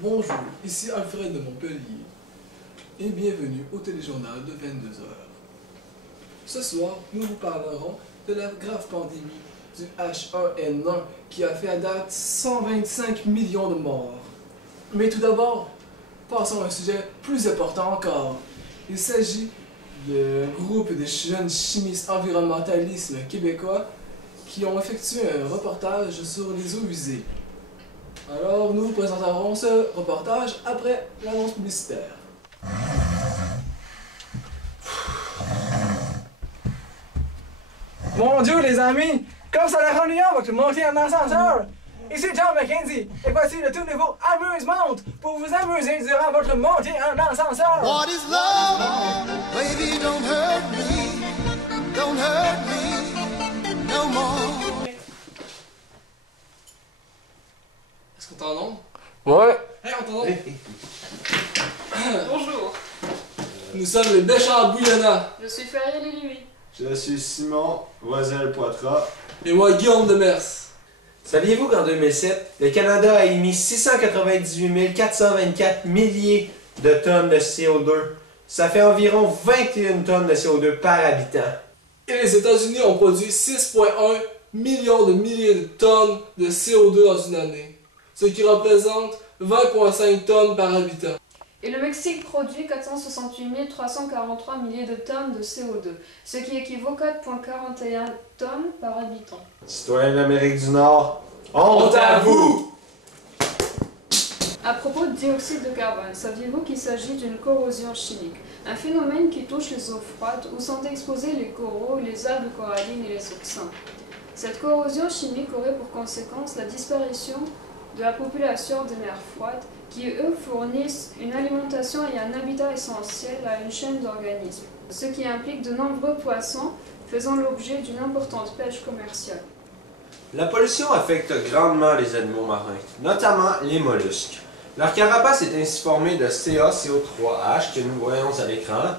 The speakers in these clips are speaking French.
Bonjour, ici Alfred de Montpellier et bienvenue au téléjournal de 22 heures. Ce soir, nous vous parlerons de la grave pandémie du H1N1 qui a fait à date 125 millions de morts. Mais tout d'abord, passons à un sujet plus important encore. Il s'agit d'un groupe de jeunes chimistes environnementalistes québécois qui ont effectué un reportage sur les eaux usées. Alors, nous vous présenterons ce reportage après l'annonce publicitaire. Mon Dieu, les amis! Comme ça a l'air ennuyant votre montée en ascenseur! Ici John McKenzie, et voici le tout nouveau Amusement pour vous amuser durant votre montée en ascenseur! What is love? Baby, don't hurt me no more. Est-ce qu'on t'entend? Ouais! Hey, on t'entend? Bonjour, Nous sommes les Béchamps bouillonnants. je suis Feriel Louis. Je suis Simon Voisel-Poitras. Et moi, Guillaume Demers. Saviez-vous qu'en 2007, le Canada a émis 698 424 milliers de tonnes de CO2? Ça fait environ 21 tonnes de CO2 par habitant. Et les États-Unis ont produit 6,1 millions de milliers de tonnes de CO2 dans une année, ce qui représente 20,5 tonnes par habitant. Et le Mexique produit 468 343 milliers de tonnes de CO2, ce qui équivaut 4,41 tonnes par habitant. Citoyens d'Amérique du Nord, Honte à vous! À propos de dioxyde de carbone, saviez-vous qu'il s'agit d'une corrosion chimique, un phénomène qui touche les eaux froides où sont exposés les coraux, les algues corallines et les oursins. Cette corrosion chimique aurait pour conséquence la disparition de la population des mers froides qui, eux, fournissent une alimentation et un habitat essentiel à une chaîne d'organismes, ce qui implique de nombreux poissons faisant l'objet d'une importante pêche commerciale. La pollution affecte grandement les animaux marins, notamment les mollusques. Leur carapace est ainsi formée de CaCO3H que nous voyons à l'écran,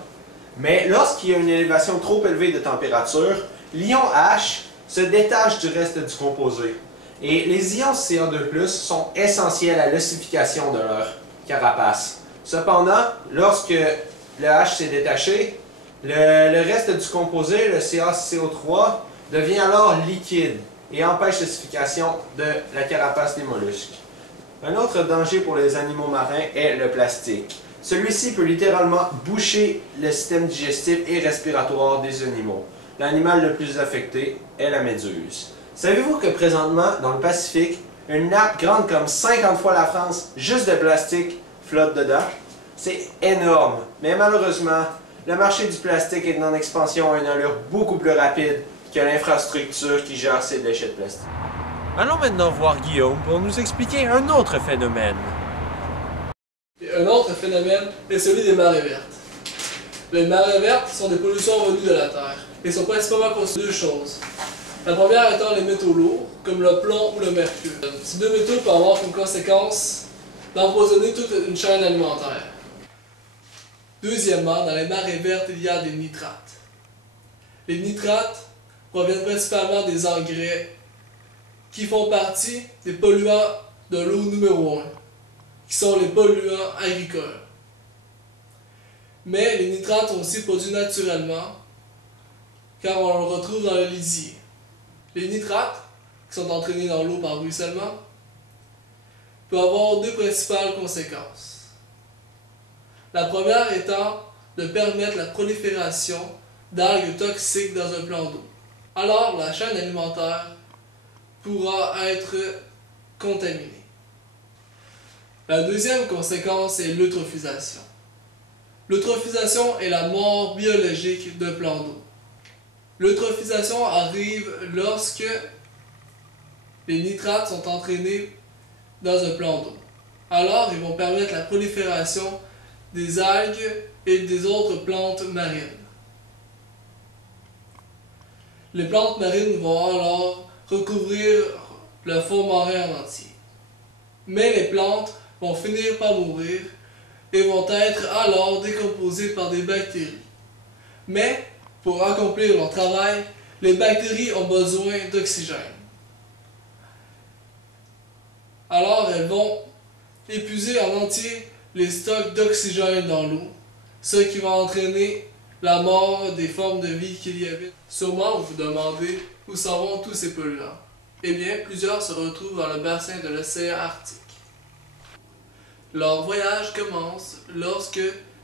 mais lorsqu'il y a une élévation trop élevée de température, l'ion H se détache du reste du composé. Et les ions Ca2+, sont essentiels à l'ossification de leur carapace. Cependant, lorsque le H s'est détaché, le reste du composé, le CaCO3, devient alors liquide et empêche l'ossification de la carapace des mollusques. Un autre danger pour les animaux marins est le plastique. Celui-ci peut littéralement boucher le système digestif et respiratoire des animaux. L'animal le plus affecté est la méduse. Savez-vous que présentement, dans le Pacifique, une nappe grande comme 50 fois la France, juste de plastique, flotte dedans? C'est énorme, mais malheureusement, le marché du plastique est en expansion à une allure beaucoup plus rapide que l'infrastructure qui gère ces déchets de plastique. Allons maintenant voir Guillaume pour nous expliquer un autre phénomène. Et un autre phénomène est celui des marées vertes. Les marées vertes sont des pollutions venues de la Terre et sont principalement constituées de deux choses. La première étant les métaux lourds, comme le plomb ou le mercure. Ces deux métaux peuvent avoir comme conséquence d'empoisonner toute une chaîne alimentaire. Deuxièmement, dans les marées vertes, il y a des nitrates. Les nitrates proviennent principalement des engrais qui font partie des polluants de l'eau numéro 1, qui sont les polluants agricoles. Mais les nitrates sont aussi produits naturellement, car on le retrouve dans le lisier. Les nitrates, qui sont entraînés dans l'eau par ruissellement, peuvent avoir deux principales conséquences. La première étant de permettre la prolifération d'algues toxiques dans un plan d'eau. Alors, la chaîne alimentaire pourra être contaminée. La deuxième conséquence est l'eutrophisation. L'eutrophisation est la mort biologique d'un plan d'eau. L'eutrophisation arrive lorsque les nitrates sont entraînés dans un plan d'eau. Alors, ils vont permettre la prolifération des algues et des autres plantes marines. Les plantes marines vont alors recouvrir le fond marin en entier. Mais les plantes vont finir par mourir et vont être alors décomposées par des bactéries. Mais, pour accomplir leur travail, les bactéries ont besoin d'oxygène. Alors elles vont épuiser en entier les stocks d'oxygène dans l'eau, ce qui va entraîner la mort des formes de vie qu'il y avait. Sûrement vous vous demandez où s'en vont tous ces polluants. Eh bien, plusieurs se retrouvent dans le bassin de l'océan Arctique. Leur voyage commence lorsque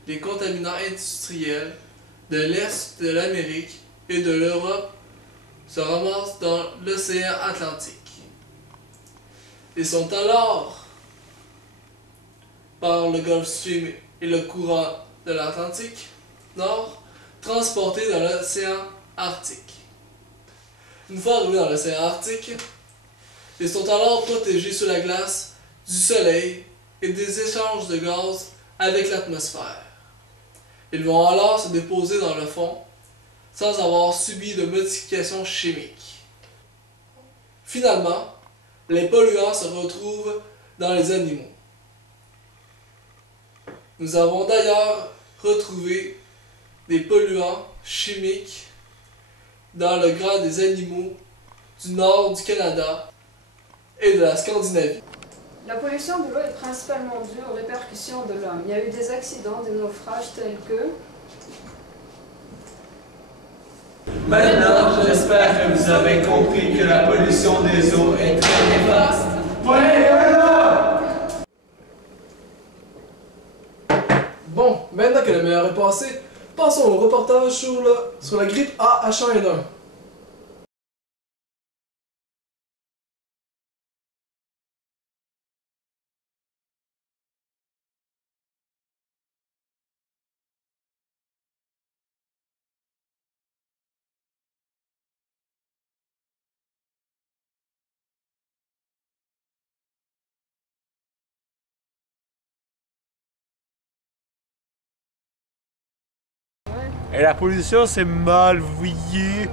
les contaminants industriels de l'Est de l'Amérique et de l'Europe se ramassent dans l'océan Atlantique. Ils sont alors, par le Gulf Stream et le courant de l'Atlantique Nord, transportés dans l'océan Arctique. Une fois arrivés dans l'océan Arctique, ils sont alors protégés sous la glace du soleil et des échanges de gaz avec l'atmosphère. Ils vont alors se déposer dans le fond sans avoir subi de modifications chimiques. Finalement, les polluants se retrouvent dans les animaux. Nous avons d'ailleurs retrouvé des polluants chimiques dans le gras des animaux du nord du Canada et de la Scandinavie. La pollution de l'eau est principalement due aux répercussions de l'homme. Il y a eu des accidents, des naufrages tels que... Maintenant, j'espère que vous avez compris que la pollution des eaux est très néfaste. Bon, maintenant que le meilleur est passé, passons au reportage sur la grippe A H1N1. Et la pollution, c'est mal, vous voyez.